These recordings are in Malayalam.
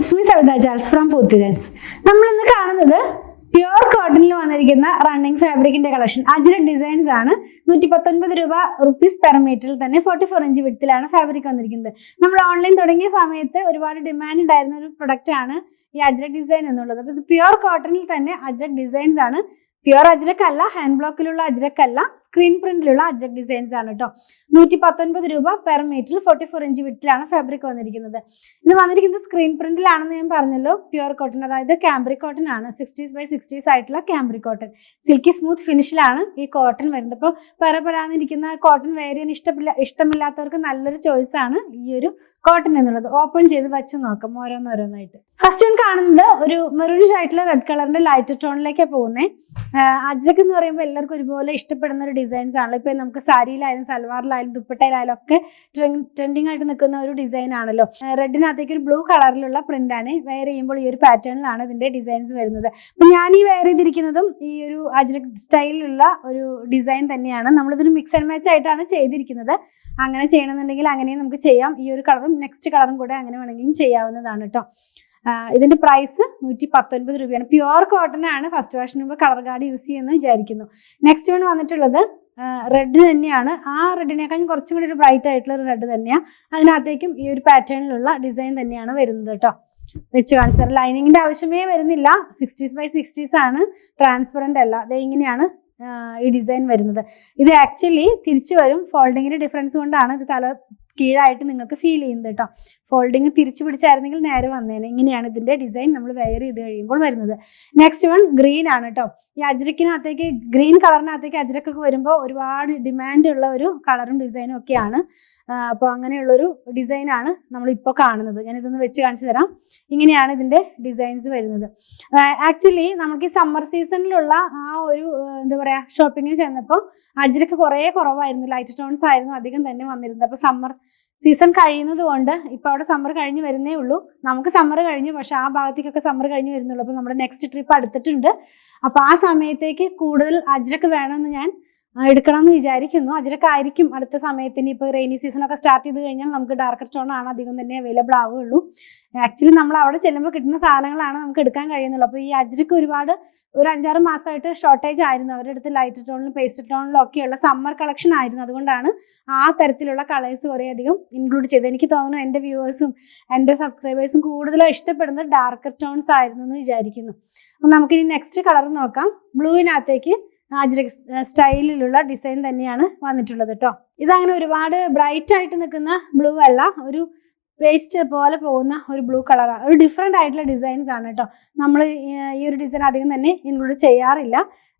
it's me Savitha Charles from Puthurans. നമ്മൾ ഇന്ന് കാണുന്നത് പ്യുവർ കോട്ടണിൽ വന്നിരിക്കുന്ന റണ്ണിങ് ഫാബ്രിക്കിന്റെ കളക്ഷൻ അജ്രക് ഡിസൈൻസ് ആണ്. 119 രൂപ പെർ മീറ്ററിൽ തന്നെ 44 ഇഞ്ച് വിഡ്ത്തിലാണ് ഫാബ്രിക് വന്നിരിക്കുന്നത്. നമ്മൾ ഓൺലൈൻ തുടങ്ങിയ സമയത്ത് ഒരുപാട് ഡിമാൻഡ് ഉണ്ടായിരുന്ന ഒരു പ്രൊഡക്റ്റ് ആണ് ഈ അജ്രക് ഡിസൈൻ എന്നുള്ളത്. അപ്പോൾ ഇത് പ്യുവർ കോട്ടണിൽ തന്നെ അജ്രക് ഡിസൈൻസ് ആണ്. പ്യുവർ അജ്രക് അല്ല, ഹാൻഡ് ബ്ലോക്കിലുള്ള അജ്രക് അല്ല, സ്ക്രീൻ പ്രിന്റിലുള്ള അജ്രക് ഡിസൈൻസ് ആണ് കേട്ടോ. 119 രൂപ പെർ മീറ്ററിൽ 44 ഇഞ്ച് വിഡ്ത്തിലാണ് ഫാബ്രിക് വന്നിരിക്കുന്നത്. ഇത് വന്നിരിക്കുന്നത് സ്ക്രീൻ പ്രിന്റിലാണെന്ന് ഞാൻ പറഞ്ഞല്ലോ. പ്യുവർ കോട്ടൺ, അതായത് കാംബ്രിക് കോട്ടൺ ആണ്. 60s by 60s ആയിട്ടുള്ള കാംബ്രിക് കോട്ടൺ, സിൽക്കി സ്മൂത്ത് ഫിനിഷിലാണ് ഈ കോട്ടൺ വരുന്നത്. അപ്പോൾ പരപരാന്നിരിക്കുന്ന കോട്ടൺ വെയർ ചെയ്യാൻ ഇഷ്ടമില്ലാത്തവർക്ക് നല്ലൊരു ചോയ്സ് ആണ് ഈ ഒരു കോട്ടൺ എന്നുള്ളത്. ഓപ്പൺ ചെയ്ത് വെച്ച് നോക്കാം ഓരോന്നോരോന്നായിട്ട്. ഫസ്റ്റ് വൺ കാണുന്നത് ഒരു മെറൂണിഷ് ആയിട്ടുള്ള റെഡ് കളറിന്റെ ലൈറ്റ് ടോണിലേക്കാണ് പോകുന്നത്. അജ്രക് എന്ന് പറയുമ്പോൾ എല്ലാവർക്കും ഒരുപോലെ ഇഷ്ടപ്പെടുന്ന ഒരു ഡിസൈൻസ് ആണല്ലോ. ഇപ്പൊ നമുക്ക് സാരിയിലായാലും സൽവാറിലായാലും ദുപ്പട്ടയിലായാലും ഒക്കെ ട്രെൻഡിങ് ആയിട്ട് നിൽക്കുന്ന ഒരു ഡിസൈൻ ആണല്ലോ. റെഡിനകത്തേക്ക് ഒരു ബ്ലൂ കളറിലുള്ള പ്രിന്റ് ആണ്. വെയർ ചെയ്യുമ്പോൾ ഈ ഒരു പാറ്റേണിലാണ് ഇതിന്റെ ഡിസൈൻസ് വരുന്നത്. അപ്പൊ ഞാൻ ഈ വെയർ ചെയ്തിരിക്കുന്നതും ഈ ഒരു അജ്രക് സ്റ്റൈലിലുള്ള ഒരു ഡിസൈൻ തന്നെയാണ്. നമ്മളിതൊരു മിക്സ് ആൻഡ് മാച്ച് ആയിട്ടാണ് ചെയ്തിരിക്കുന്നത്. അങ്ങനെ ചെയ്യണമെന്നുണ്ടെങ്കിൽ അങ്ങനെയും നമുക്ക് ചെയ്യാം. ഈ ഒരു കളറും നെക്സ്റ്റ് കളറും കൂടെ അങ്ങനെ വേണമെങ്കിലും ചെയ്യാവുന്നതാണ് കേട്ടോ. ഇതിന്റെ പ്രൈസ് 119 രൂപയാണ്. പ്യുവർ കോട്ടൺ ആണ്. ഫസ്റ്റ് വാഷിന് മുമ്പ് കളർ കാർഡ് യൂസ് ചെയ്യുമെന്ന് വിചാരിക്കുന്നു. നെക്സ്റ്റ് വൺ വന്നിട്ടുള്ളത് റെഡ് തന്നെയാണ്. ആ റെഡിനേക്കാളും കുറച്ചും കൂടി ഒരു ബ്രൈറ്റ് ആയിട്ടുള്ള ഒരു റെഡ് തന്നെയാണ്. അതിനകത്തേക്കും ഈ ഒരു പാറ്റേണിലുള്ള ഡിസൈൻ തന്നെയാണ് വരുന്നത് കേട്ടോ. വെച്ച് കാണിച്ചു തരാം. ലൈനിങ്ങിന്റെ ആവശ്യമേ വരുന്നില്ല. 60s by 60s ആണ്, ട്രാൻസ്പെറന്റ് അല്ല. അത് ഇങ്ങനെയാണ് ഈ ഡിസൈൻ വരുന്നത്. ഇത് ആക്ച്വലി തിരിച്ചു വരും. ഫോൾഡിങ്ങിന്റെ ഡിഫറൻസ് കൊണ്ടാണ് ഇത് തല കീഴായിട്ട് നിങ്ങൾക്ക് ഫീൽ ചെയ്യുന്നത് കേട്ടോ. ഫോൾഡിങ് തിരിച്ചു പിടിച്ചായിരുന്നെങ്കിൽ നേരെ വന്നേനെ. ഇങ്ങനെയാണ് ഇതിന്റെ ഡിസൈൻ നമ്മൾ വെയർ ചെയ്ത് കഴിയുമ്പോൾ വരുന്നത്. നെക്സ്റ്റ് വൺ ഗ്രീൻ ആണ് കേട്ടോ. ഈ അജ്രക്കിനകത്തേക്ക്, ഗ്രീൻ കളറിനകത്തേക്ക് അജ്രക്കൊക്കെ വരുമ്പോൾ ഒരുപാട് ഡിമാൻഡ് ഉള്ള ഒരു കളറും ഡിസൈനും ഒക്കെയാണ്. അപ്പോൾ അങ്ങനെയുള്ളൊരു ഡിസൈനാണ് നമ്മളിപ്പോൾ കാണുന്നത്. ഞാനിതൊന്ന് വെച്ച് കാണിച്ചു തരാം. ഇങ്ങനെയാണ് ഇതിൻ്റെ ഡിസൈൻസ് വരുന്നത്. ആക്ച്വലി നമുക്ക് ഈ സമ്മർ സീസണിലുള്ള ആ ഒരു എന്താ പറയുക, ഷോപ്പിങ്ങിന് ചെന്നപ്പോൾ അജ്രക്ക് കുറേ കുറവായിരുന്നു. ലൈറ്റ് ടോൺസ് ആയിരുന്നു അധികം തന്നെ വന്നിരുന്നത്. അപ്പോൾ സമ്മർ സീസൺ കഴിയുന്നത് കൊണ്ട് ഇപ്പോൾ അവിടെ സമ്മർ കഴിഞ്ഞ് വരുന്നേ ഉള്ളൂ. നമുക്ക് സമ്മർ കഴിഞ്ഞു, പക്ഷെ ആ ഭാഗത്തേക്കൊക്കെ സമ്മർ കഴിഞ്ഞ് വരുന്നുള്ളൂ. അപ്പോൾ നമ്മുടെ നെക്സ്റ്റ് ട്രിപ്പ് അടുത്തിട്ടുണ്ട്. അപ്പോൾ ആ സമയത്തേക്ക് കൂടുതൽ അജ്രക്ക് വേണമെന്ന് ഞാൻ എടുക്കണമെന്ന് വിചാരിക്കുന്നു. അജ്രക്ക് ആയിരിക്കും അടുത്ത സമയത്തിന്. ഇപ്പോൾ റെയിനി സീസണൊക്കെ സ്റ്റാർട്ട് ചെയ്ത് കഴിഞ്ഞാൽ നമുക്ക് ഡാർക്കർ ടോൺ ആണ് അധികം തന്നെ അവൈലബിൾ ആവുകയുള്ളൂ. ആക്ച്വലി നമ്മൾ അവിടെ ചെല്ലുമ്പോൾ കിട്ടുന്ന സാധനങ്ങളാണ് നമുക്ക് എടുക്കാൻ കഴിയുന്നുള്ളൂ. അപ്പോൾ ഈ അജ്രക്ക് ഒരുപാട് ഒരു 5-6 മാസമായിട്ട് ഷോർട്ടേജ് ആയിരുന്നു. അവരുടെ അടുത്ത് ലൈറ്റ് ടോണിലും പേസ്റ്റൽ ടോണിലും ഒക്കെയുള്ള സമ്മർ കളക്ഷൻ ആയിരുന്നു. അതുകൊണ്ടാണ് ആ തരത്തിലുള്ള കളേഴ്സ് കുറേ അധികം ഇൻക്ലൂഡ് ചെയ്തത്. എനിക്ക് തോന്നുന്നു എൻ്റെ വ്യൂവേഴ്സും എൻ്റെ സബ്സ്ക്രൈബേഴ്സും കൂടുതലും ഇഷ്ടപ്പെടുന്നത് ഡാർക്കർ ടോൺസ് ആയിരുന്നു എന്ന് വിചാരിക്കുന്നു. അപ്പം നമുക്കിനി നെക്സ്റ്റ് കളർ നോക്കാം. ബ്ലൂവിനകത്തേക്ക് അജ്രക് സ്റ്റൈലിലുള്ള ഡിസൈൻ തന്നെയാണ് വന്നിട്ടുള്ളത് കേട്ടോ. ഇതങ്ങനെ ഒരുപാട് ബ്രൈറ്റ് ആയിട്ട് നിൽക്കുന്ന ബ്ലൂ അല്ല, ഒരു പേസ്റ്റ് പോലെ പോകുന്ന ഒരു ബ്ലൂ കളറാണ്. ഒരു ഡിഫറെൻ്റ് ആയിട്ടുള്ള ഡിസൈൻസ് ആണ് കേട്ടോ. നമ്മൾ ഈ ഒരു ഡിസൈൻ അധികം തന്നെ ഇൻക്ലൂഡ് ചെയ്യാറില്ല.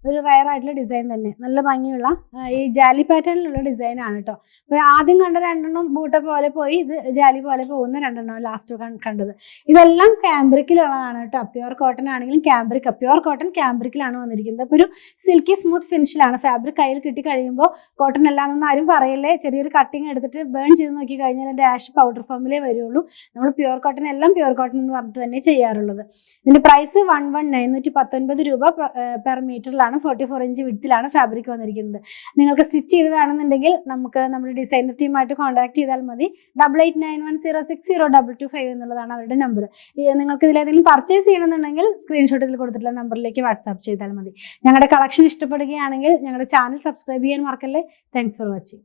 ഒരു റയർ ആയിട്ടുള്ള ഡിസൈൻ തന്നെ, നല്ല ഭംഗിയുള്ള ഈ ജാലി പാറ്റേണിലുള്ള ഡിസൈൻ ആണ് കേട്ടോ. അപ്പോൾ ആദ്യം കണ്ട രണ്ടെണ്ണം ബൂട്ട പോലെ പോയി, ഇത് ജാലി പോലെ പോകുന്ന രണ്ടെണ്ണം ലാസ്റ്റ് കണ്ടത്. ഇതെല്ലാം ക്യാമ്പ്രിക്കിലുള്ളതാണ് കേട്ടോ. പ്യുവർ കോട്ടൺ ആണെങ്കിലും പ്യുവർ കോട്ടൺ ക്യാമ്പ്രിക്കിലാണ് വന്നിരിക്കുന്നത്. അപ്പോൾ ഒരു സിൽക്കി സ്മൂത്ത് ഫിനിഷിലാണ്. ഫാബ്രിക് കയ്യിൽ കിട്ടി കഴിയുമ്പോൾ കോട്ടൺ അല്ലാന്നൊന്നും ആരും പറയല്ലേ. ചെറിയൊരു കട്ടിങ് എടുത്തിട്ട് ബേൺ ചെയ്ത് നോക്കി കഴിഞ്ഞാൽ അതിൻ്റെ ആഷ് പൗഡർ ഫോമിലേ വരുള്ളൂ. നമ്മൾ പ്യുവർ കോട്ടൺ എല്ലാം പ്യുവർ കോട്ടൺ എന്ന് പറഞ്ഞിട്ട് തന്നെ ചെയ്യാറുള്ളത്. ഇതിൻ്റെ പ്രൈസ് 119 രൂപ പെർ മീറ്ററിലാണ്. 44 ഇഞ്ച് വിഡ്ത്തിലാണ് ഫാബ്രിക് വന്നിരിക്കുന്നത്. നിങ്ങൾക്ക് സ്റ്റിച്ച് ചെയ്ത് വേണമെന്നുണ്ടെങ്കിൽ നമുക്ക് നമ്മുടെ ഡിസൈനർ ടീമായിട്ട് കോൺടാക്ട് ചെയ്താൽ മതി. 8891060225 എന്നുള്ളതാണ് അവരുടെ നമ്പർ. നിങ്ങൾക്ക് ഇതിലേതെങ്കിലും പർച്ചേസ് ചെയ്യണമെന്നുണ്ടെങ്കിൽ സ്ക്രീൻഷോട്ടിൽ കൊടുത്തിട്ടുള്ള നമ്പറിലേക്ക് വാട്സാപ്പ് ചെയ്താൽ മതി. ഞങ്ങളുടെ കളക്ഷൻ ഇഷ്ടപ്പെടുകയാണെങ്കിൽ ഞങ്ങളുടെ ചാനൽ സബ്സ്ക്രൈബ് ചെയ്യാൻ മറക്കല്ലേ. Thanks for watching.